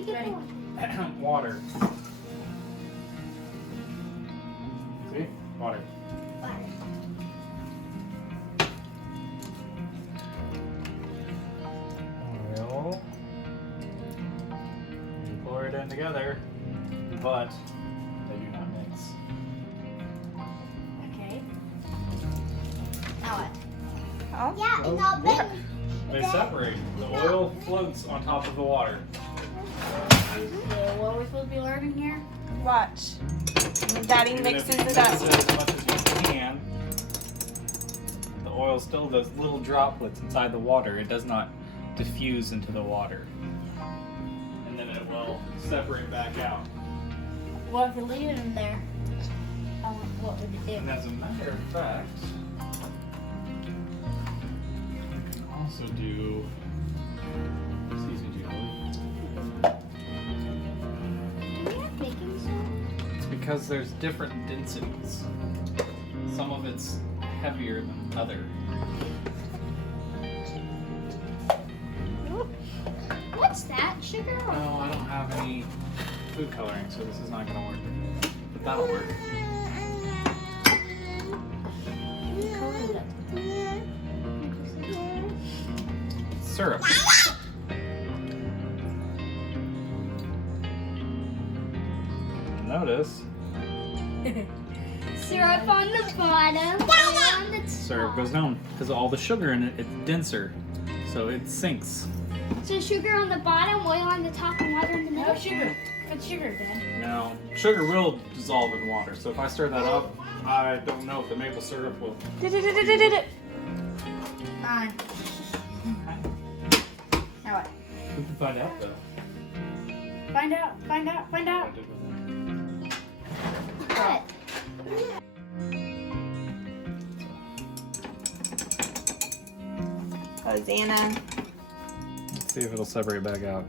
we get going? Water. See? Water. Oil. You pour it in together, but they do not mix. Okay. Now what? Oh. Yeah, and now Yeah. They separate. The oil floats on top of the water. So what are we supposed to be learning here? Watch. Daddy Even mixes if you it up. mix it as much as you can, the oil still does little droplets inside the water. It does not diffuse into the water. And then it will separate back out. What if you leave it in there? What would it do? And as a matter of fact, you can also do. Excuse me, Jubilee. Do we have baking soda? It's because there's different densities. Some of it's heavier than other. What's that? Sugar? Or No, I don't have any food coloring, so this is not going to work. But that'll work. what color is that? Syrup. Notice, Syrup on the bottom. On the top. syrup goes down because all the sugar in it, it's denser, so it sinks. So sugar on the bottom, oil on the top, and water in the middle. No sugar. Put sugar then. Now, sugar will dissolve in water, so if I stir that up, I don't know if the maple syrup will. On. Now what? We can find out though. Find out. Find out. Find out. What? Hosanna. Let's see if it'll separate back out.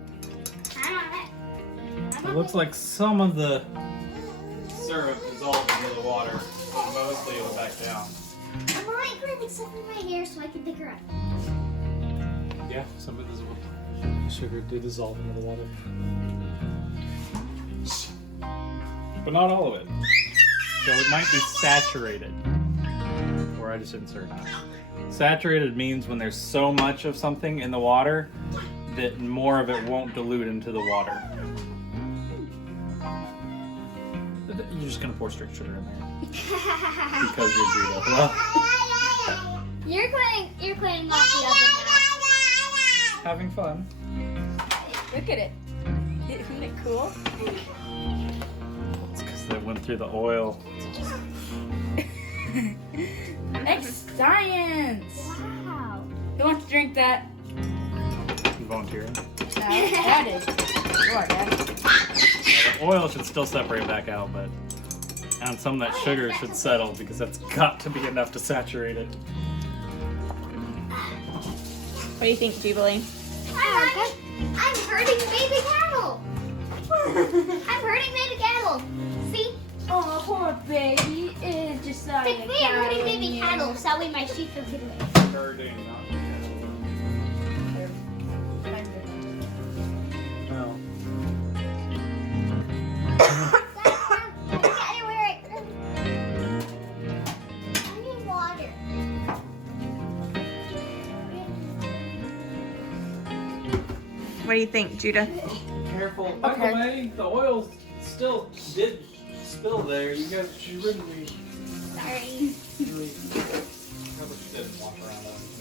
I'm on it. It looks like some of the syrup dissolved into the water, but mostly it'll back down. I'm alright, good, except for my hair, so I can pick her up. Yeah, some of this sugar did dissolve into the water. But not all of it. So it might be saturated. Or I just insert that. Saturated means when there's so much of something in the water that more of it won't dilute into the water. You're just gonna pour straight sugar in there. Because you're Judah. Well, You're cleaning off the oven having fun. Look at it. Isn't it cool? It's because they went through the oil. Next, science. now. Wow. Who wants to drink that? You volunteering? No, that is. You are, Daddy. The oil should still separate back out, but and some of that sugar should settle because that's got to be enough to saturate it. What do you think, Jubilee? I'm hurting baby cattle. I'm hurting baby cattle. See? Oh, poor baby. It's just like Big me, I'm hurting baby cattle. So that way my sheep will get away. Hurting, not well. I need water. What do you think, Judah? Careful. By the way, the oil still did spill there. You guys should really Sorry. probably didn't walk around that.